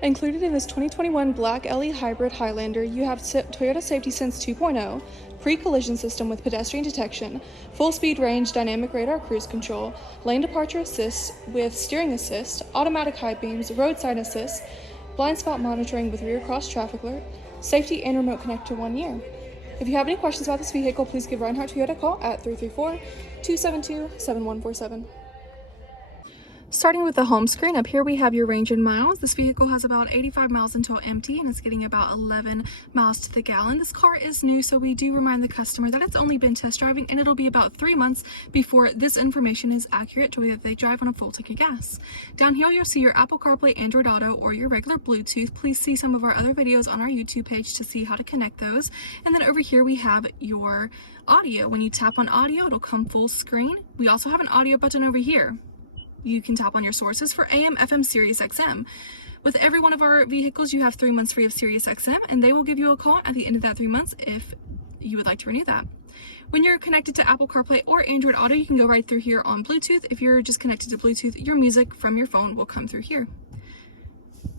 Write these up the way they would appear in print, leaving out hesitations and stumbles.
Included in this 2021 Black LE Hybrid Highlander, you have Toyota Safety Sense 2.0, pre-collision system with pedestrian detection, full speed range dynamic radar cruise control, lane departure assist with steering assist, automatic high beams, roadside assist, blind spot monitoring with rear cross traffic alert, safety and remote connect to 1 year. If you have any questions about this vehicle, please give Reinhardt Toyota a call at 334-272-7147. Starting with the home screen, up here we have your range in miles. This vehicle has about 85 miles until empty, and it's getting about 11 miles to the gallon. This car is new, so we do remind the customer that it's only been test driving, and it'll be about 3 months before this information is accurate to whether they drive on a full tank of gas. Down here you'll see your Apple Carplay, Android Auto, or your regular Bluetooth. Please see some of our other videos on our YouTube page to see how to connect those. And then over here we have your audio. When you tap on audio, it'll come full screen. We also have an audio button over here. You can tap on your sources for AM, FM, Sirius XM. With every one of our vehicles, you have 3 months free of Sirius XM, and they will give you a call at the end of that 3 months if you would like to renew that. When you're connected to Apple CarPlay or Android Auto, you can go right through here on Bluetooth. If you're just connected to Bluetooth, your music from your phone will come through here.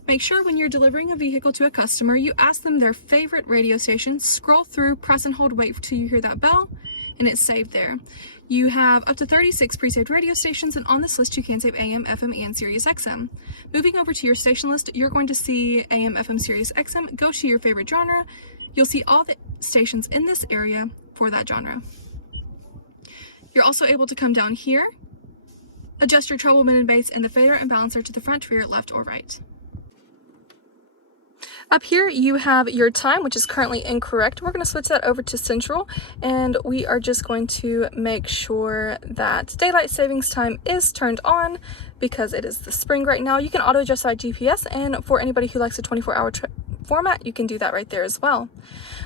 Make sure when you're delivering a vehicle to a customer, you ask them their favorite radio station, scroll through, press and hold, wait till you hear that bell, and it's saved there. You have up to 36 pre-saved radio stations, and on this list you can save AM, FM, and Sirius XM. Moving over to your station list, you're going to see AM, FM, Sirius XM. Go to your favorite genre. You'll see all the stations in this area for that genre. You're also able to come down here, adjust your treble, mid, and bass, and the fader and balancer to the front, rear, left, or right. Up here you have your time, which is currently incorrect. We're going to switch that over to central, and we are just going to make sure that daylight savings time is turned on because it is the spring right now. You can auto adjust that GPS, and for anybody who likes a 24-hour format, you can do that right there as well.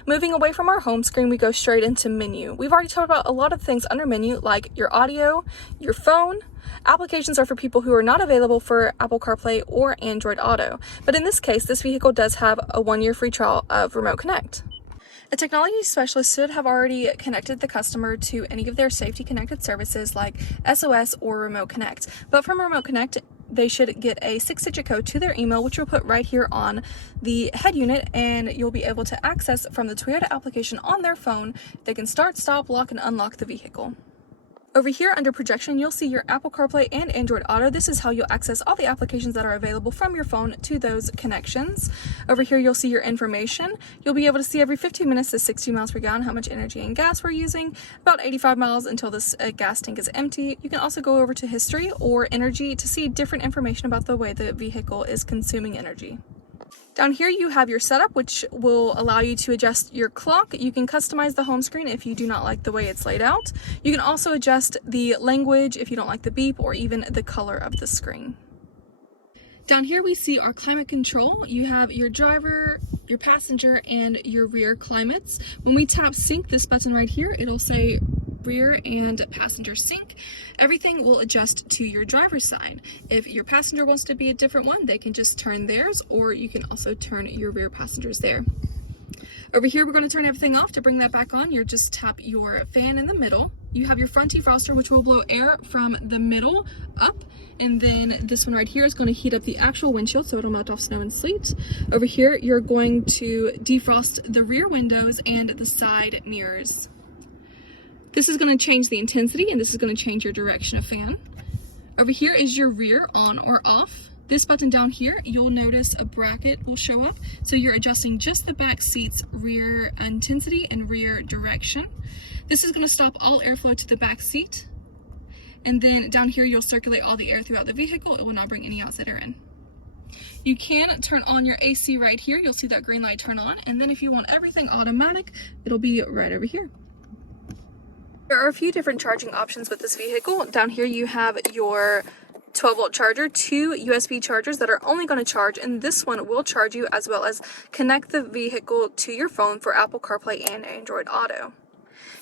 Moving away from our home screen, we go straight into menu. We've already talked about a lot of things under menu, like your audio, your phone. Applications are for people who are not available for Apple CarPlay or Android Auto. But in this case, this vehicle does have a 1-year free trial of Remote Connect. A technology specialist should have already connected the customer to any of their safety connected services like SOS or Remote Connect. But from Remote Connect, they should get a 6-digit code to their email, which we'll put right here on the head unit, and you'll be able to access from the Toyota application on their phone. They can start, stop, lock, and unlock the vehicle. Over here under projection, you'll see your Apple CarPlay and Android Auto. This is how you'll access all the applications that are available from your phone to those connections. Over here, you'll see your information. You'll be able to see every 15 minutes to 60 miles per gallon how much energy and gas we're using, about 85 miles until this gas tank is empty. You can also go over to history or energy to see different information about the way the vehicle is consuming energy. Down here you have your setup, which will allow you to adjust your clock. You can customize the home screen if you do not like the way it's laid out. You can also adjust the language if you don't like the beep, or even the color of the screen. Down here we see our climate control. You have your driver, your passenger, and your rear climates. When we tap sync, this button right here, it'll say rear and passenger sync. Everything will adjust to your driver's side. If your passenger wants to be a different one, they can just turn theirs, or you can also turn your rear passengers there. Over here, we're going to turn everything off. To bring that back on, you just tap your fan in the middle. You have your front defroster, which will blow air from the middle up, and then this one right here is going to heat up the actual windshield so it'll melt off snow and sleet. Over here, you're going to defrost the rear windows and the side mirrors. This is going to change the intensity, and this is going to change your direction of fan. Over here is your rear on or off. This button down here, you'll notice a bracket will show up. So you're adjusting just the back seat's rear intensity and rear direction. This is going to stop all airflow to the back seat. And then down here, you'll circulate all the air throughout the vehicle. It will not bring any outside air in. You can turn on your AC right here. You'll see that green light turn on. And then if you want everything automatic, it'll be right over here. There are a few different charging options with this vehicle. Down here you have your 12-volt charger, 2 USB chargers that are only going to charge, and this one will charge you, as well as connect the vehicle to your phone for Apple CarPlay and Android Auto.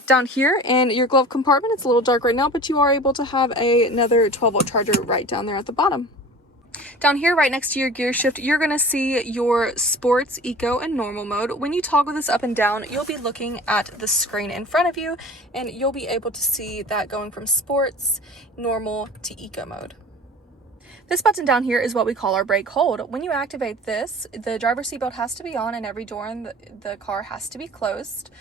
Down here in your glove compartment, it's a little dark right now, but you are able to have another 12-volt charger right down there at the bottom. Down here, right next to your gear shift, you're going to see your sports, eco, and normal mode. When you toggle this up and down, you'll be looking at the screen in front of you, and you'll be able to see that going from sports, normal, to eco mode. This button down here is what we call our brake hold. When you activate this, the driver's seatbelt has to be on and every door in the car has to be closed.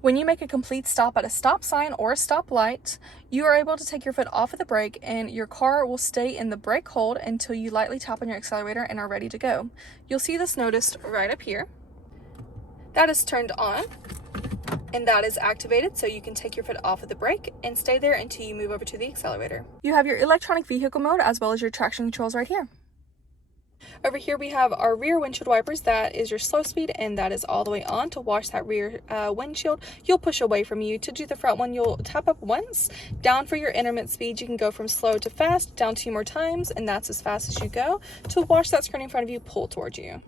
When you make a complete stop at a stop sign or a stop light, you are able to take your foot off of the brake and your car will stay in the brake hold until you lightly tap on your accelerator and are ready to go. You'll see this noticed right up here. That is turned on and that is activated, so you can take your foot off of the brake and stay there until you move over to the accelerator. You have your electronic vehicle mode as well as your traction controls right here. Over here we have our rear windshield wipers. That is your slow speed and that is all the way on. To wash that rear windshield, you'll push away from you. To do the front one, you'll tap up once. Down for your intermittent speed, you can go from slow to fast, down 2 more times, and that's as fast as you go. To wash that screen in front of you, pull towards you.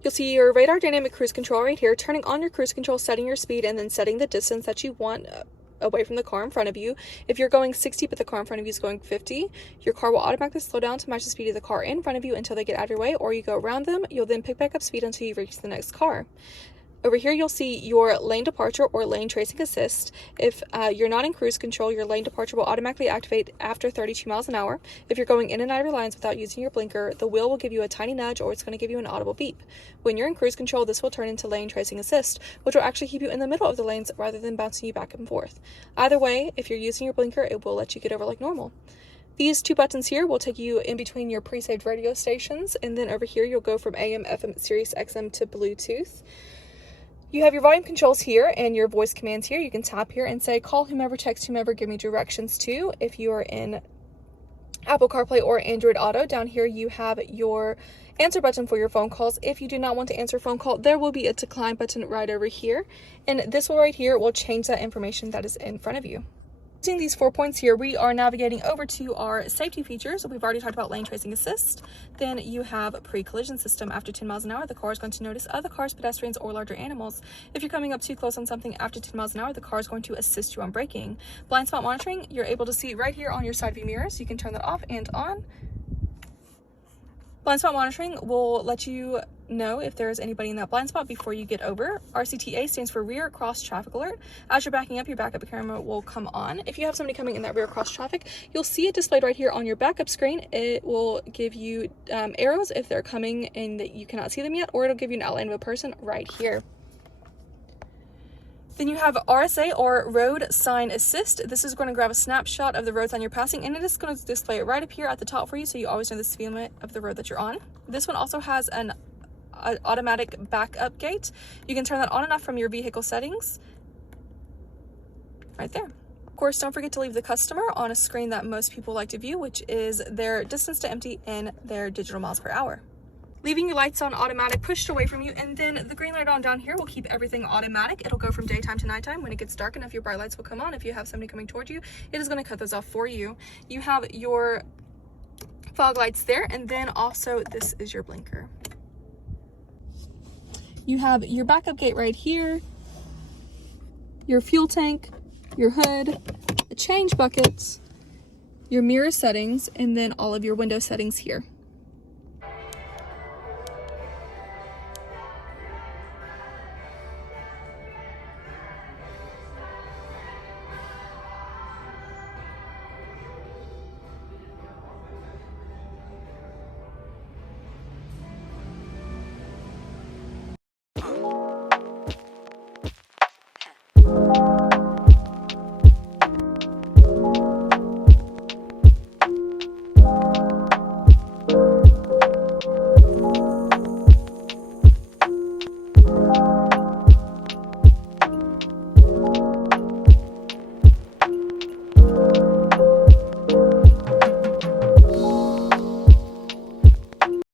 You'll see your radar dynamic cruise control right here, turning on your cruise control, setting your speed, and then setting the distance that you want away from the car in front of you. If you're going 60 but the car in front of you is going 50, your car will automatically slow down to match the speed of the car in front of you until they get out of your way, or you go around them. You'll then pick back up speed until you reach the next car. Over here, you'll see your lane departure or lane tracing assist. If you're not in cruise control, your lane departure will automatically activate after 32 miles an hour. If you're going in and out of your lines without using your blinker, the wheel will give you a tiny nudge or it's going to give you an audible beep. When you're in cruise control, this will turn into lane tracing assist, which will actually keep you in the middle of the lanes rather than bouncing you back and forth. Either way, if you're using your blinker, it will let you get over like normal. These 2 buttons here will take you in between your pre-saved radio stations, and then over here you'll go from AM, FM, Sirius XM to Bluetooth. You have your volume controls here and your voice commands here. You can tap here and say, call whomever, text whomever, give me directions to. If you are in Apple CarPlay or Android Auto, down here you have your answer button for your phone calls. If you do not want to answer a phone call, there will be a decline button right over here. And this one right here will change that information that is in front of you. Using these 4 points here, we are navigating over to our safety features. We've already talked about lane tracing assist. Then you have pre-collision system. After 10 miles an hour, the car is going to notice other cars, pedestrians, or larger animals. If you're coming up too close on something after 10 miles an hour, the car is going to assist you on braking. Blind spot monitoring, you're able to see right here on your side view mirrors. You can turn that off and on. Blind spot monitoring will let you know if there is anybody in that blind spot before you get over. RCTA stands for rear cross traffic alert. As you're backing up, your backup camera will come on. If you have somebody coming in that rear cross traffic, you'll see it displayed right here on your backup screen. It will give you arrows if they're coming and that you cannot see them yet, or it'll give you an outline of a person right here. Then you have RSA or road sign assist. This is going to grab a snapshot of the road sign you're passing, and it is going to display it right up here at the top for you, so you always know the speed limit of the road that you're on. This one also has an automatic backup gate. You can turn that on and off from your vehicle settings right there. Of course, don't forget to leave the customer on a screen that most people like to view, which is their distance to empty and their digital miles per hour. Leaving your lights on automatic pushed away from you, and then the green light on down here will keep everything automatic. It'll go from daytime to nighttime. When it gets dark enough, your bright lights will come on. If you have somebody coming toward you, it is going to cut those off for you. You have your fog lights there, and then also this is your blinker. You have your backup gate right here, your fuel tank, your hood, the change buckets, your mirror settings, and then all of your window settings here.